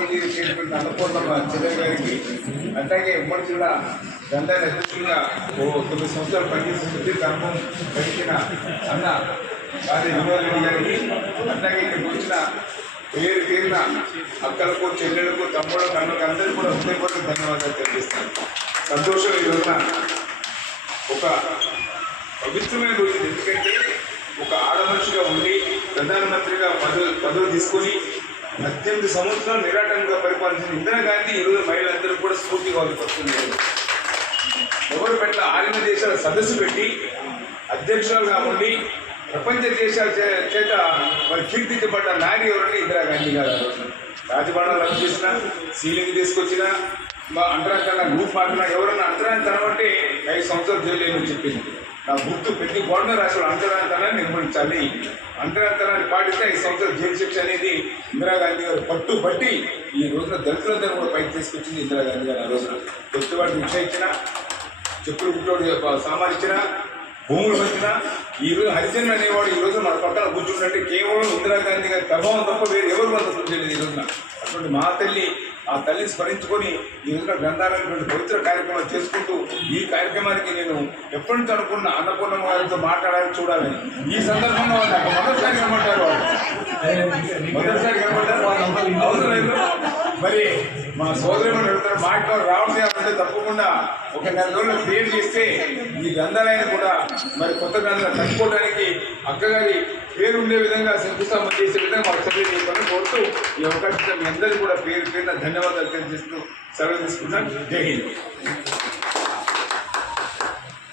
మంగళగిరి చేరుకున్న అన్నపూర్ణమ్మ చెల్లె గారికి అట్లాగే ఉమ్మడి జిల్లా గంధాల అధ్యక్షులుగా ఓ తొమ్మిది సంవత్సరాలు పనిచేసిన సుదీర్ఘ అనుభవం కలిగిన అన్న గారి వినోద్ గారికి అట్లాగే ఇక్కడికి వచ్చిన పేరు పేరున అక్కలకు చెల్లెలకు తమ్ముళ్ళకు అన్నకు అందరికీ కూడా హృదయపూర్వక ధన్యవాదాలు తెలియజేస్తాను సంతోషం ఈ రోజున ఒక పవిత్రమైన రోజు ఎందుకంటే ఒక ఆడమనిషిగా ఉండి ప్రధానమంత్రిగా పదవి పదవి తీసుకొని పద్దెనిమిది సంవత్సరాలు నిరాటంగా పరిపాలించిన ఇందిరాగాంధీ ఈరోజు మహిళలందరూ కూడా స్ఫూర్తిగా పడుతున్నారు ఎవరు పెట్ట ఆరిన దేశాల సదస్సు పెట్టి అధ్యక్షులుగా ఉండి ప్రపంచ దేశాల చేత మరి కీర్తించబడ్డ నాయని ఎవరంటే ఇందిరాగాంధీ గారు. రాజభవనాలు రద్దు చేసిన సీలింగ్ తీసుకొచ్చిన మా అంతరాంతరంగా గ్రూప్ మారిన ఎవరన్నా అంతరాంతరం అంటే ఐదు సంవత్సరాలు జైలు చెప్పింది. నా గుర్తు ప్రతి గవర్నర్ రాష్ట్రంలో అంతరాంతరాన్ని నిర్మించాలి అంతరాంతరాన్ని పాటిస్తే ఐదు సంవత్సరం జైలు శిక్ష అనేది ఇందిరాగాంధీ గారు పట్టుబట్టి ఈ రోజున దళితులందరూ కూడా పైకి తీసుకొచ్చింది ఇందిరాగాంధీ గారు ఆ రోజున. దొత్తువాడికి శిక్ష ఇచ్చిన చెప్పులు కుట్టోడు సామాన్ భూములు వచ్చిన ఈ రోజు హరిజన్ అనేవాడు ఈ రోజు మన పక్కన కూర్చుంటే కేవలం ఇందిరాగాంధీ గారి ప్రభావం తప్ప వేరే ఎవరు మనకు కూర్చోలేదు ఈ రోజున. అటువంటి మా తల్లి తల్లిని స్మరించుకొని ఈ రోజున గ్రంథాలైనటువంటి పవిత్ర కార్యక్రమాలు చేసుకుంటూ ఈ కార్యక్రమానికి నేను ఎప్పటి నుంచి అనుకున్న అన్నపూర్ణమ్మ గారితో మాట్లాడాలని చూడాలని ఈ సందర్భంగా వాళ్ళు నాకు మొదటిసారి కనబడ్డారు వాళ్ళు మొదటిసారి కనబడ్డారు వాళ్ళు అవసరం లేదు. మరి మా సోదరులు వెళ్తారు మా ఇంట్లో రావడం అంటే తప్పకుండా ఒక నెల రోజులు క్లియర్ చేస్తే ఈ గ్రంథాలయాన్ని కూడా మరి కొత్త గ్రంథాలు తట్టుకోవడానికి అక్కగారి పేరు ఉండే విధంగా శంకుస్థాపన చేసే విధంగా మాకు చర్యలు చేస్తామని కోరుతూ ఈ అవకాశం మీ అందరికీ కూడా పేరు పేరున ధన్యవాదాలు తెలియజేస్తూ సెలవు తీసుకుంటాం జై హింద్.